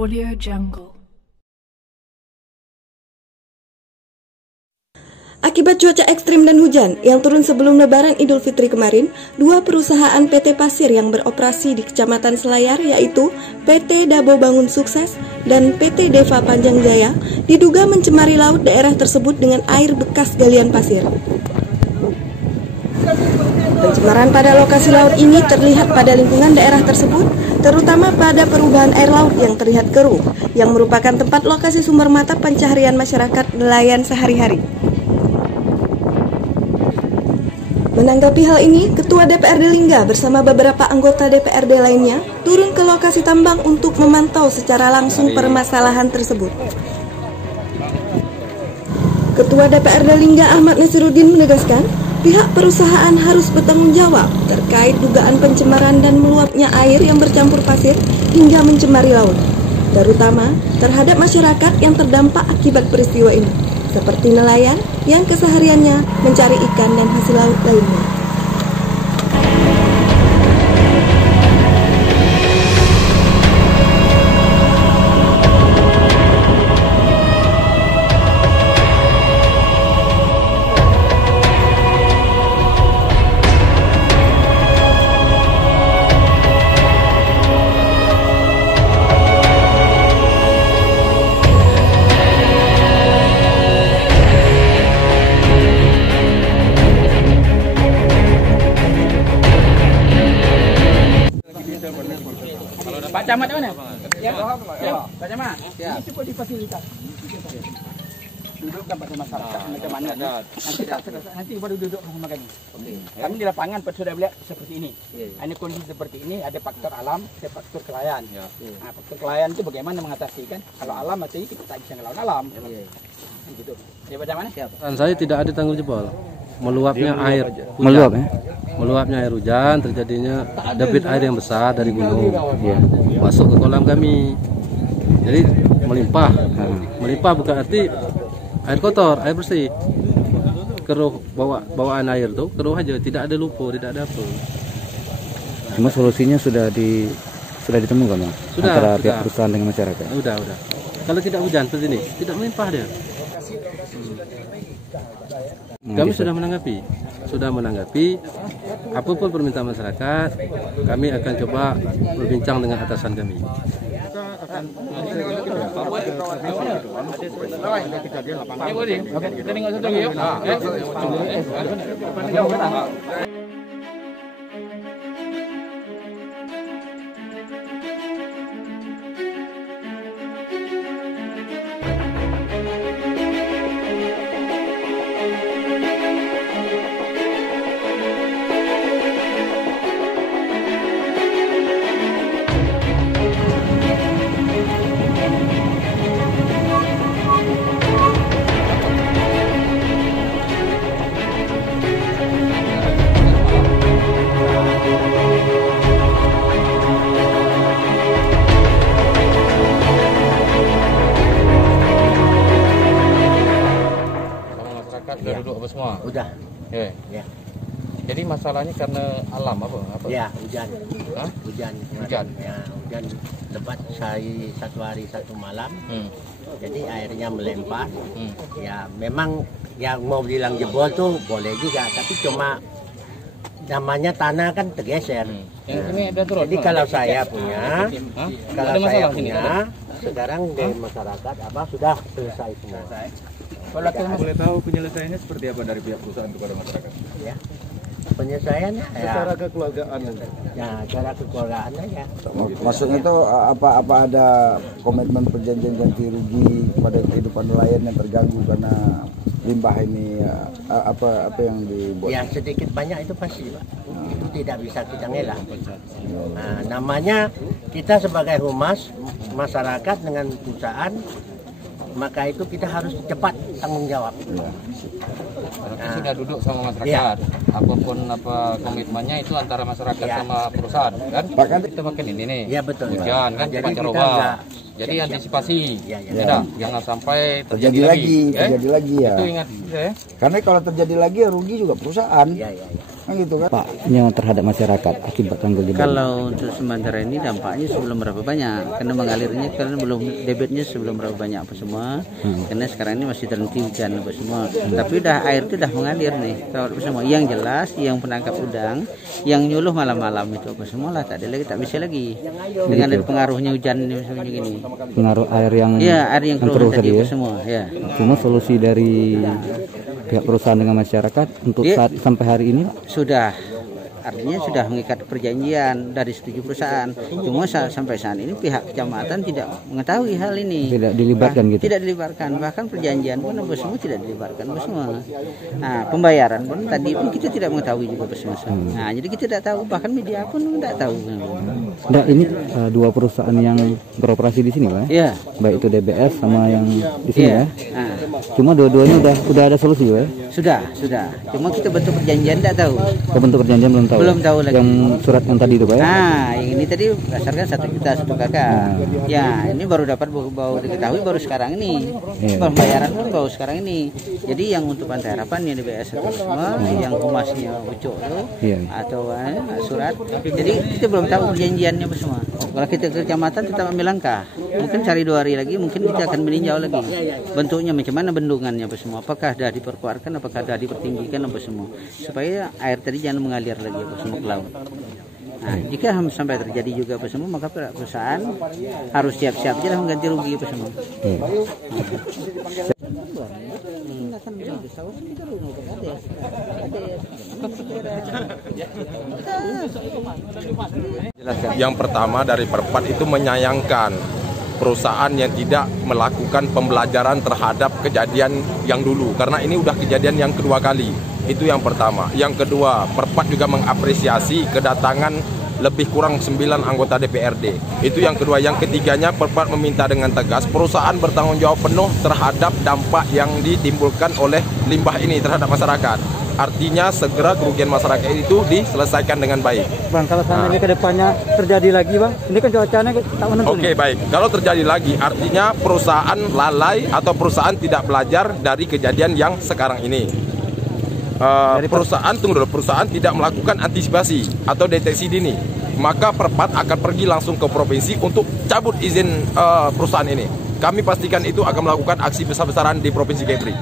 Audio Jungle. Akibat cuaca ekstrim dan hujan yang turun sebelum Lebaran Idul Fitri kemarin, dua perusahaan PT Pasir yang beroperasi di Kecamatan Selayar yaitu PT Dabo Bangun Sukses dan PT Deva Panjang Jaya diduga mencemari laut daerah tersebut dengan air bekas galian pasir. Pencemaran pada lokasi laut ini terlihat pada lingkungan daerah tersebut, terutama pada perubahan air laut yang terlihat keruh, yang merupakan tempat lokasi sumber mata pencaharian masyarakat nelayan sehari-hari. Menanggapi hal ini, Ketua DPRD Lingga bersama beberapa anggota DPRD lainnya turun ke lokasi tambang untuk memantau secara langsung permasalahan tersebut. Ketua DPRD Lingga Ahmad Nasiruddin menegaskan, pihak perusahaan harus bertanggung jawab terkait dugaan pencemaran dan meluapnya air yang bercampur pasir hingga mencemari laut, terutama terhadap masyarakat yang terdampak akibat peristiwa ini, seperti nelayan yang kesehariannya mencari ikan dan hasil laut lainnya. Pak Camat mana? Ya, Pak Camat. Ini cukup difasilitasi. Dudukkan pada masyarakat macam mana? Nanti baru duduk bersama kami. Kami di lapangan sudah melihat seperti ini. Ini kondisi seperti ini, ada faktor alam, ada faktor kelayan. Nah, faktor kelayan itu bagaimana mengatasi kan? Kalau alam mati kita tak bisa ngelawan alam. Gitu. Ya, Pak Camat. Dan saya tidak ada tanggung jawab. Meluapnya air Meluap ya? Meluapnya air hujan, terjadinya debit air yang besar dari gunung masuk ke kolam kami. Jadi melimpah. Melimpah bukan arti air kotor, air bersih. Keruh bawaan air tuh keruh aja, tidak ada lumpur, tidak ada apa. Cuma solusinya sudah ditemukan Bang? Antara pihak perusahaan dengan masyarakat. Udah. Kalau tidak hujan seperti ini, tidak melimpah dia. Kami sudah menanggapi apapun permintaan masyarakat, kami akan coba berbincang dengan atasan kami. Sudah duduk apa semua? Udah. Ya. Jadi masalahnya karena alam apa? Ya, hujan. Hah? Hujan. Ya, hujan lebat satu hari satu malam. Jadi airnya melempar. Ya, memang yang mau bilang jebol tuh boleh juga, tapi cuma namanya tanah kan tergeser. Ini ada turun. Jadi kalau saya punya, sekarang di masyarakat sudah selesai semua. Boleh tahu penyelesaiannya seperti apa dari pihak perusahaan kepada masyarakat? Ya, penyelesaiannya secara kekeluargaan. Ya, cara kekeluargaan aja. Maksudnya itu apa ada komitmen perjanjian ganti rugi pada kehidupan nelayan yang terganggu karena limbah ini, apa yang dibuat? Ya, sedikit banyak itu pasti, Pak. Itu tidak bisa kita ngelak. Nah, namanya kita sebagai humas masyarakat dengan perusahaan, maka itu kita harus cepat tanggung jawab. Berarti sudah duduk sama masyarakat. Apapun komitmennya itu antara masyarakat sama perusahaan, kan? Bahkan kita makin ini nih. Ya, betul. Hujan kan cepat berubah. Jadi antisipasi. Jangan sampai terjadi lagi ya. Itu ingat ya. Karena kalau terjadi lagi rugi juga perusahaan. Kan gitu kan. Dampaknya terhadap masyarakat akibat tanggul jebol. Kalau untuk sementara ini dampaknya sebelum berapa banyak, karena mengalirnya karena belum debitnya sebelum berapa banyak apa semua, karena sekarang ini masih terhenti hujan apa semua. Tapi udah air itu udah mengalir nih, apa semua. Yang jelas, yang penangkap udang, yang nyuluh malam-malam itu apa semua lah, tak ada lagi, tak bisa lagi. Dengan ada pengaruhnya hujan ini gini. Pengaruh air yang air yang keluar tadi ya? apa semua. Ya. Cuma solusi dari pihak perusahaan dengan masyarakat untuk saat sampai hari ini sudah, artinya sudah mengikat perjanjian dari setuju perusahaan. Cuma sampai saat ini pihak kecamatan tidak mengetahui hal ini. Tidak dilibatkan gitu. Tidak dilibatkan, bahkan perjanjian pun apa semua tidak dilibatkan semua. Nah, pembayaran pun tadi pun kita tidak mengetahui juga semua. Nah, jadi kita tidak tahu, bahkan media pun tidak tahu. Nah, ini dua perusahaan yang beroperasi di sini, Pak. Iya. Baik itu DBS sama yang di sini ya. Nah. Cuma dua-duanya udah ada solusi, Pak. Sudah. Cuma kita bentuk perjanjian tidak tahu. Bentuk perjanjian belum tahu. Belum tahu lagi. Yang surat yang tadi itu, Pak. Nah, yang ini tadi berdasarkan 1 juta 1 kakak. Ya, ini baru dapat baru diketahui baru sekarang ini. Pembayaran pun baru sekarang ini. Jadi yang untuk Pantai Harapan yang DBS itu semua, yang humasnya Ucok itu atau surat. Jadi kita belum tahu perjanjiannya semua. Kalau kita ke kecamatan kita ambil langkah. Mungkin cari 2 hari lagi, mungkin kita akan meninjau lagi. Bentuknya macam mana bendungannya apa semua. Apakah dah diperkuatkan, apakah dah dipertinggikan apa semua. Supaya air tadi jangan mengalir lagi apa semua ke laut. Nah, jika sampai terjadi juga apa semua, maka perusahaan harus siap-siap aja mengganti rugi apa semua. Yang pertama dari Perpat itu menyayangkan perusahaan yang tidak melakukan pembelajaran terhadap kejadian yang dulu, karena ini udah kejadian yang kedua kali. Itu yang pertama. Yang kedua, Perpat juga mengapresiasi kedatangan lebih kurang 9 anggota DPRD. Itu yang kedua. Yang ketiganya, Perpat meminta dengan tegas perusahaan bertanggung jawab penuh terhadap dampak yang ditimbulkan oleh limbah ini terhadap masyarakat. Artinya segera kerugian masyarakat itu diselesaikan dengan baik. Bang, kalau seandainya ke depannya terjadi lagi, Bang, ini kan cuacanya tak menentu. Oke, baik. Kalau terjadi lagi, artinya perusahaan lalai atau perusahaan tidak belajar dari kejadian yang sekarang ini. Perusahaan tidak melakukan antisipasi atau deteksi dini, maka Perpat akan pergi langsung ke provinsi untuk cabut izin perusahaan ini. Kami pastikan itu akan melakukan aksi besar-besaran di Provinsi Kepri.